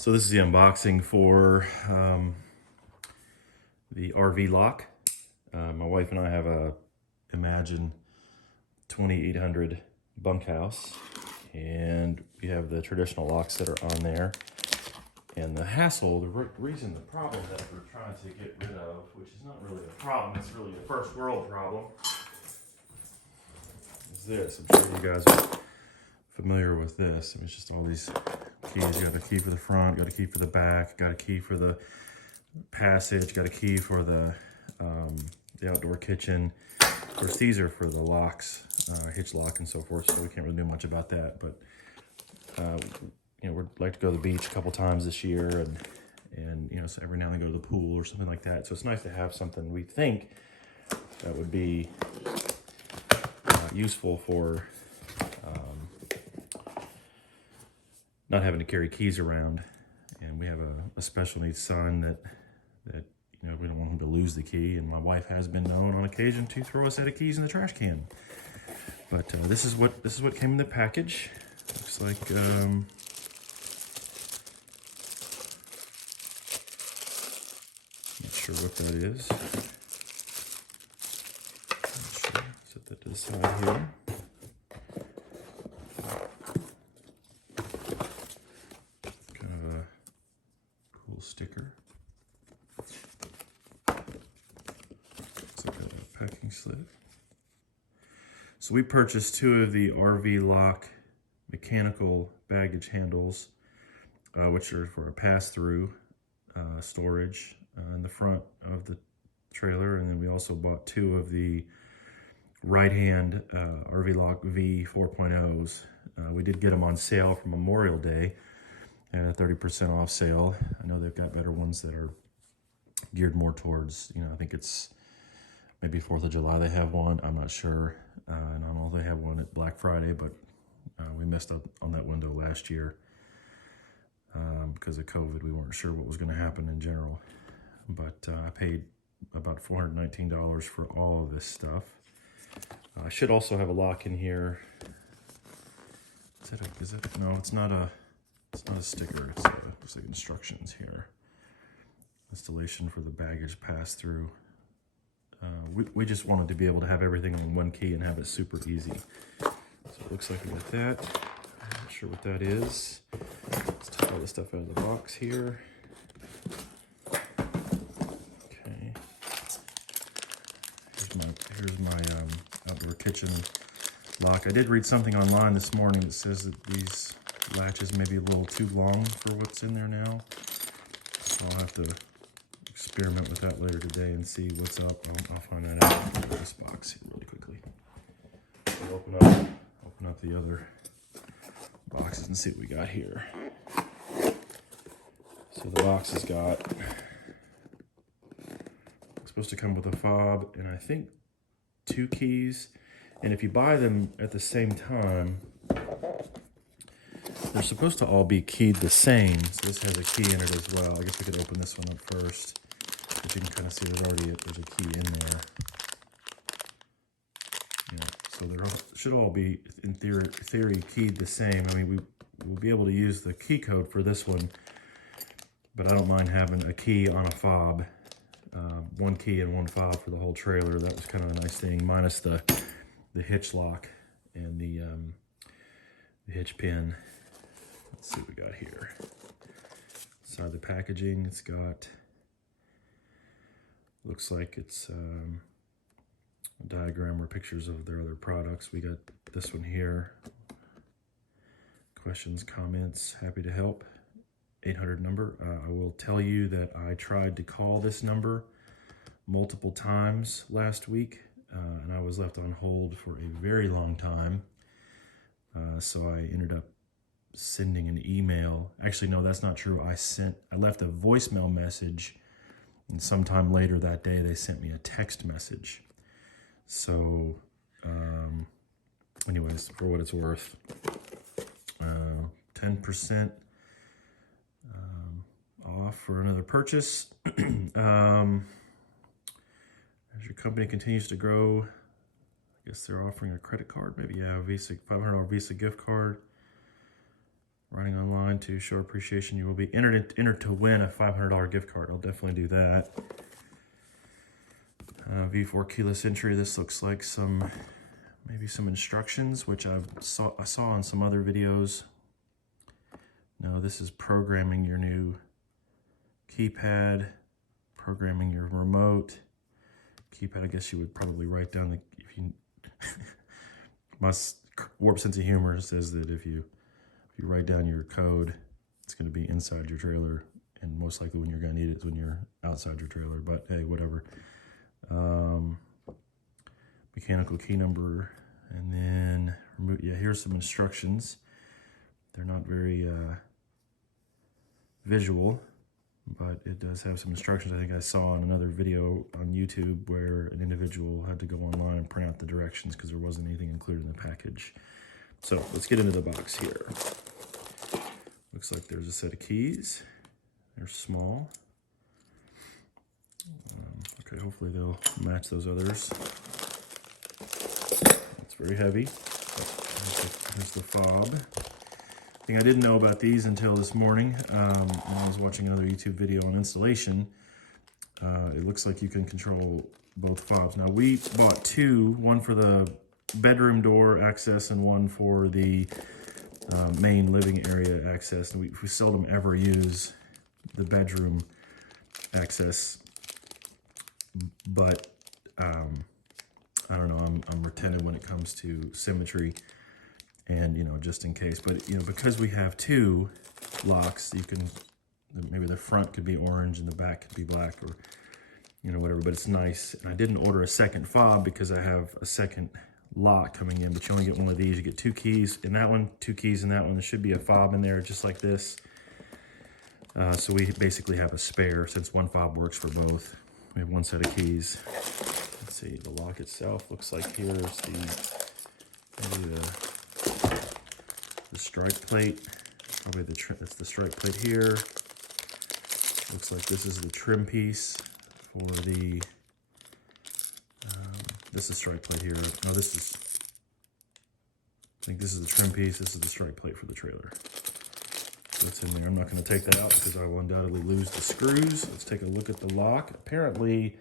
So this is the unboxing for the RVLock. My wife and I have a Imagine 2800 bunkhouse, and we have the traditional locks that are on there. And the hassle, the reason, the problem that we're trying to get rid of, which is not really a problem, it's really a first world problem, is this. I'm sure you guys are familiar with this. It's just all these keys. You got a key for the front, got a key for the back, got a key for the passage, got a key for the outdoor kitchen. Of course, these are for the locks, hitch lock and so forth, so we can't really do much about that. But you know, we'd like to go to the beach a couple times this year, and you know, so every now and then go to the pool or something like that. So it's nice to have something we think that would be useful for not having to carry keys around. And we have a special needs son that you know, we don't want him to lose the key, and my wife has been known on occasion to throw a set of keys in the trash can. But this is what came in the package. Looks like not sure what that is. Not sure. Set that to the side here. Kind of a cool sticker. Looks like a packing slip. So we purchased 2 of the RVLock mechanical baggage handles, which are for a pass-through storage in the front of the trailer, and then we also bought 2 of the right-hand RVLock V4.0s. We did get them on sale for Memorial Day at a 30% off sale. I know they've got better ones that are geared more towards, you know, I think it's maybe 4th of July they have one, I'm not sure. And I don't know if they have one at Black Friday, but we missed up on that window last year because of COVID. We weren't sure what was going to happen in general. But I paid about $419 for all of this stuff. I should also have a lock in here. Is it? No, it's not a sticker. It's looks like instructions here. Installation for the baggage pass-through. We just wanted to be able to have everything in one key and have it super easy. So it looks like we got that. I'm not sure what that is. Let's take all the stuff out of the box here. Okay. Here's my outdoor kitchen lock. I did read something online this morning that says that these latches may be a little too long for what's in there now. So I'll have to experiment with that later today and see what's up. I'll find that out in this box here really quickly. I'll open up the other boxes and see what we got here. So the box has got, it's supposed to come with a fob and I think 2 keys. And if you buy them at the same time, they're supposed to all be keyed the same. So this has a key in it as well. I guess we could open this one up first. But you can kind of see there's a key in there. Yeah, so they should all be, in theory, keyed the same. I mean, we'll be able to use the key code for this one, but I don't mind having a key on a fob. 1 key and 1 fob for the whole trailer. That was kind of a nice thing, minus the hitch lock and the hitch pin. Let's see what we got here. Inside the packaging, it's got, looks like it's a diagram or pictures of their other products. We got this one here. Questions, comments, happy to help. 800 number. I will tell you that I tried to call this number multiple times last week, and I was left on hold for a very long time. So I ended up sending an email. Actually, no, that's not true. I left a voicemail message, and sometime later that day they sent me a text message. So anyways, for what it's worth, 10% off for another purchase. As your company continues to grow, I guess they're offering a credit card, maybe, yeah, Visa, $500 Visa gift card. writing online to show appreciation. You will be entered to win a $500 gift card. I'll definitely do that. V4 keyless entry. This looks like maybe some instructions, which I saw in some other videos. No, this is programming your new keypad, programming your remote keypad. I guess you would probably write down if you. My warped sense of humor says that if you write down your code, it's going to be inside your trailer, and most likely when you're going to need it is when you're outside your trailer. But hey, whatever. Mechanical key number, and then remove. Yeah, here's some instructions. They're not very visual, but it does have some instructions. I think I saw in another video on YouTube where an individual had to go online and print out the directions because there wasn't anything included in the package. So let's get into the box here. Looks like there's a set of keys. They're small. Okay, hopefully they'll match those others. It's very heavy. Here's the fob. Thing I didn't know about these until this morning when I was watching another YouTube video on installation. It looks like you can control both fobs. Now we bought two, one for the bedroom door access and one for the main living area access. And we seldom ever use the bedroom access, but I don't know, I'm retentive when it comes to symmetry and, you know, just in case. But, you know, because we have two locks, you can, maybe the front could be orange and the back could be black, or, you know, whatever, but it's nice. And I didn't order a second fob because I have a second lock coming in, but you only get one of these. You get 2 keys in that one, 2 keys in that one. There should be a fob in there just like this. So we basically have a spare since one fob works for both. We have one set of keys. Let's see, the lock itself looks like here's the strike plate. Probably that's the strike plate here. Looks like this is the trim piece for the. This is strike plate here. No, this is. I think this is the trim piece. This is the strike plate for the trailer. So it's in there. I'm not going to take that out because I will undoubtedly lose the screws. Let's take a look at the lock. Apparently,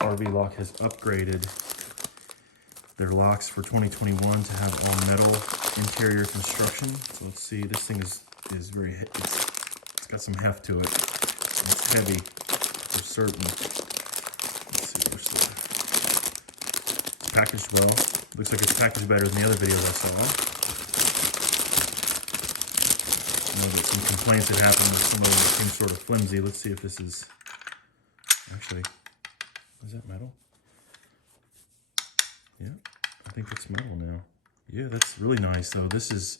RVLock has upgraded their locks for 2021 to have all metal interior construction. So let's see. This thing is very. It's got some heft to it. It's heavy for certain. Let's see. Where's it's packaged well. Looks like it's packaged better than the other videos I saw. I know that some complaints that happened with some of them seem sort of flimsy. Let's see if this is actually, is that metal? Yeah, I think it's metal now. Yeah, that's really nice though. This is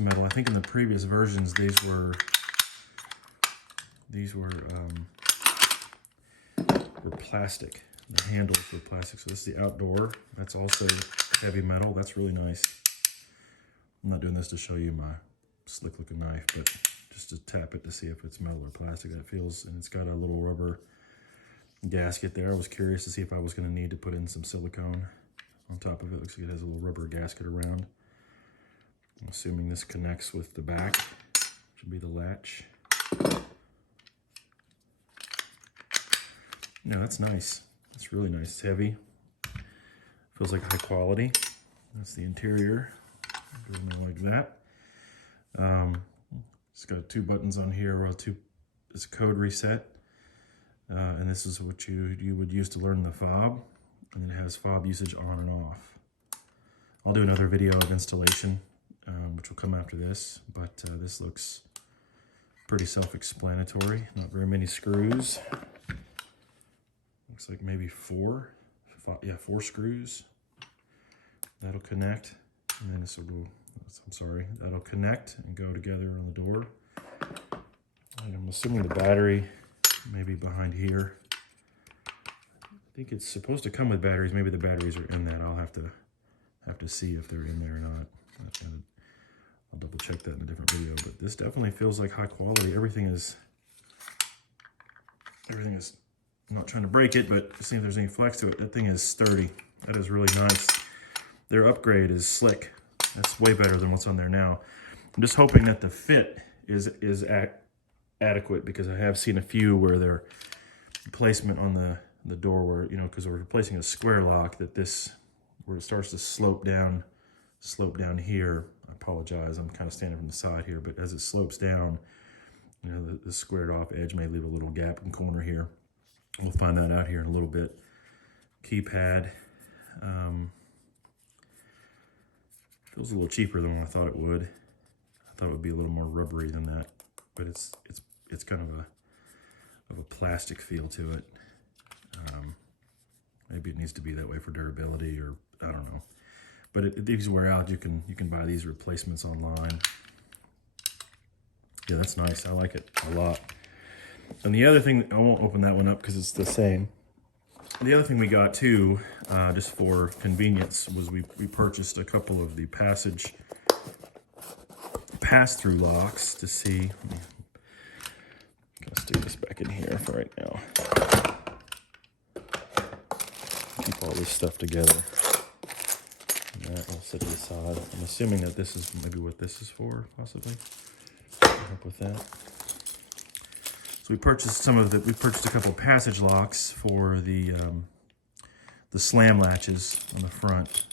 metal. I think in the previous versions these were plastic. The handles were plastic. So this is the outdoor. That's also heavy metal. That's really nice. I'm not doing this to show you my slick looking knife, but just to tap it to see if it's metal or plastic. That feels, and it's got a little rubber gasket there. I was curious to see if I was going to need to put in some silicone on top of it. Looks like it has a little rubber gasket around. I'm assuming this connects with the back. Should be the latch. No, that's nice. It's really nice. It's heavy. Feels like high quality. That's the interior. Like that. It's got 2 buttons on here. It's a code reset, and this is what you would use to learn the fob, and it has fob usage on and off. I'll do another video of installation, which will come after this, but this looks pretty self-explanatory. Not very many screws. Looks like maybe 4 screws. That'll connect, and then that'll connect and go together on the door. And I'm assuming the battery maybe behind here. I think it's supposed to come with batteries. Maybe the batteries are in that. I'll have to see if they're in there or not. I'll double check that in a different video. But this definitely feels like high quality. Everything is. I'm not trying to break it, but see if there's any flex to it. That thing is sturdy. That is really nice. Their upgrade is slick. That's way better than what's on there now. I'm just hoping that the fit is adequate, because I have seen a few where their placement on the door, where, you know, because we're replacing a square lock, that this, where it starts to slope down here. I apologize, I'm kind of standing from the side here, but as it slopes down, you know, the squared off edge may leave a little gap in the corner here. We'll find that out here in a little bit. Keypad. Feels a little cheaper than what I thought it would. I thought it would be a little more rubbery than that, but it's kind of a plastic feel to it. Maybe it needs to be that way for durability, or I don't know. But if these wear out, you can buy these replacements online. Yeah, that's nice. I like it a lot. And the other thing, I won't open that one up because it's the same. The other thing we got too, just for convenience, was we purchased a couple of the pass-through locks to see. I'm gonna stick this back in here for right now. Keep all this stuff together. And that I'll set it aside. I'm assuming that this is maybe what this is for, possibly. Help with that. So we purchased a couple of passage locks for the slam latches on the front.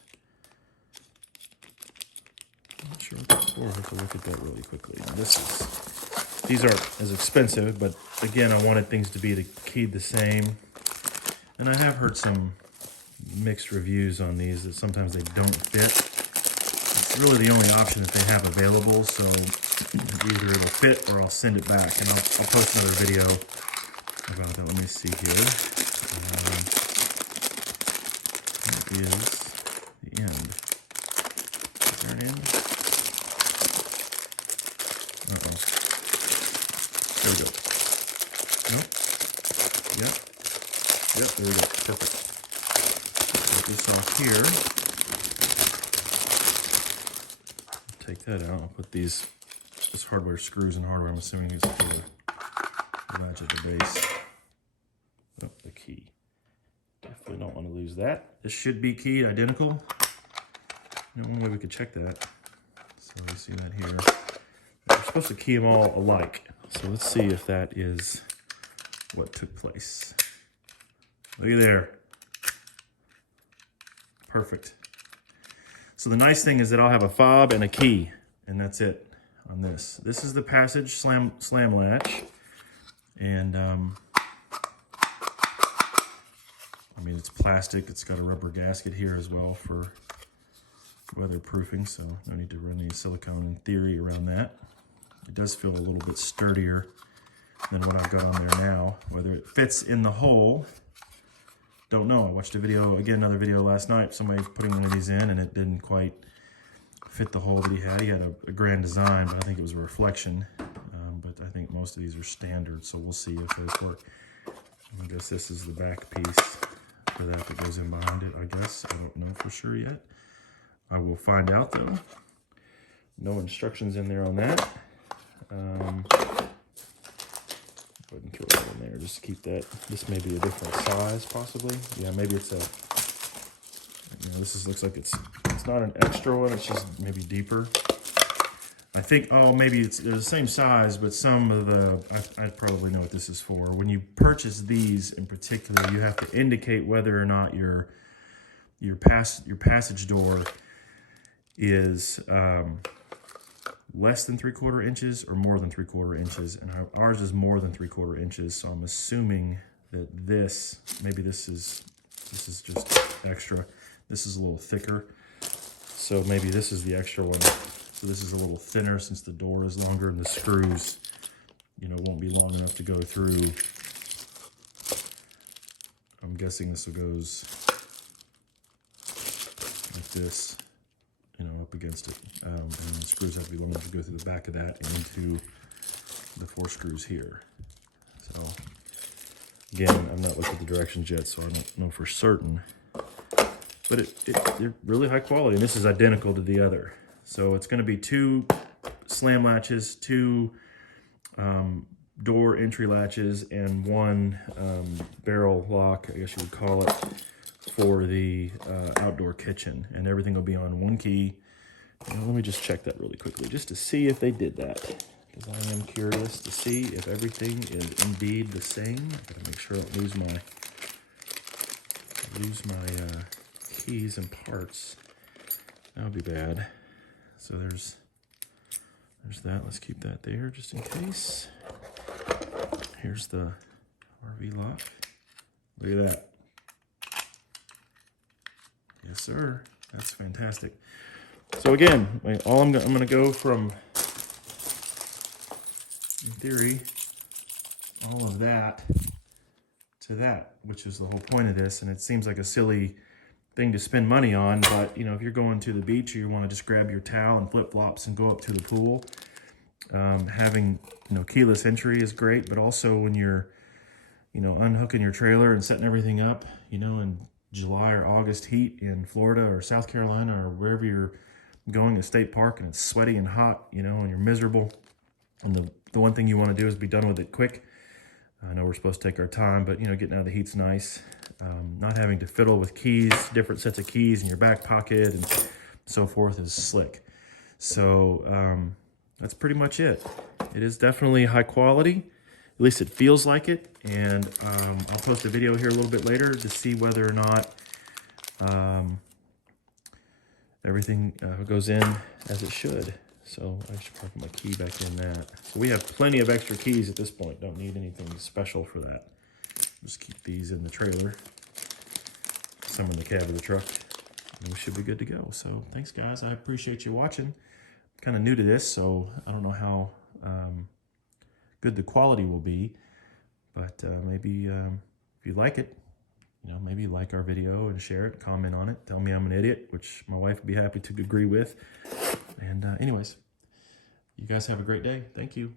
I'm not sure what that's for. I have to look at that really quickly. And these aren't as expensive, but again, I wanted things to be keyed the same. And I have heard some mixed reviews on these, that sometimes they don't fit. It's really the only option that they have available, so either it'll fit or I'll send it back, and I'll post another video about that. Let me see here. That is the end. Is there an end? Uh-oh. There we go. Nope. Yep, there we go. Perfect. Take this off here. Take that out. I'll put this hardware screws and hardware. I'm assuming it's for the latch at the base. Oh, the key. Definitely don't want to lose that. This should be keyed identical. One way we could check that. So we see that here. We're supposed to key them all alike. So let's see if that is what took place. Look at there. Perfect. So the nice thing is that I'll have a fob and a key, and that's it on this. This is the passage slam latch, and I mean, it's plastic. It's got a rubber gasket here as well for weatherproofing, so no need to run any silicone in theory around that. It does feel a little bit sturdier than what I've got on there now. Whether it fits in the hole, don't know. I watched another video last night. Somebody was putting one of these in and it didn't quite fit the hole that he had. He had a grand design, but I think it was a reflection. But I think most of these are standard, so we'll see if those work. I guess this is the back piece for that goes in behind it, I guess. I don't know for sure yet. I will find out though. No instructions in there on that. Go ahead and throw that in there just to keep that. This may be a different size, possibly. Yeah, maybe it's looks like it's not an extra one. It's just maybe deeper. I think, maybe they're the same size, but some of I probably know what this is for. When you purchase these in particular, you have to indicate whether or not your passage door is less than 3/4 inches or more than 3/4 inches, and ours is more than 3/4 inches. So I'm assuming that maybe this is just extra. This is a little thicker, so maybe this is the extra one. So this is a little thinner since the door is longer, and the screws, won't be long enough to go through. I'm guessing this goes like this. Up against it. And the screws have to be long enough to go through the back of that and into the 4 screws here. So, again, I've not looked at the directions yet, so I don't know for certain. But they're really high quality, and this is identical to the other. So it's going to be 2 slam latches, 2 door entry latches, and 1 barrel lock, I guess you would call it, for the outdoor kitchen. And everything will be on 1 key. Now, let me just check that really quickly, just to see if they did that, because I am curious to see if everything is indeed the same. I gotta make sure I don't lose my keys and parts. That would be bad. So there's that. Let's keep that there just in case. Here's the RVLock. Look at that. Yes, sir. That's fantastic. So again, I'm going to go from, in theory, all of that to that, which is the whole point of this. And it seems like a silly thing to spend money on, but if you're going to the beach or you want to just grab your towel and flip-flops and go up to the pool, having keyless entry is great. But also when you're unhooking your trailer and setting everything up, in July or August heat in Florida or South Carolina or wherever you're going, to state park, and it's sweaty and hot, and you're miserable, and the one thing you want to do is be done with it quick. I know we're supposed to take our time, but getting out of the heat's nice. Not having to fiddle with keys, different sets of keys in your back pocket and so forth is slick. So that's pretty much it. It is definitely high quality. At least it feels like it. And I'll post a video here a little bit later to see whether or not everything goes in as it should. So I should probably put my key back in that. So we have plenty of extra keys at this point. Don't need anything special for that. Just keep these in the trailer, some in the cab of the truck, and we should be good to go. So thanks, guys. I appreciate you watching. I'm kind of new to this, so I don't know how good the quality will be, but maybe if you like it, maybe like our video and share it, comment on it, tell me I'm an idiot, which my wife would be happy to agree with. And anyways, you guys have a great day. Thank you.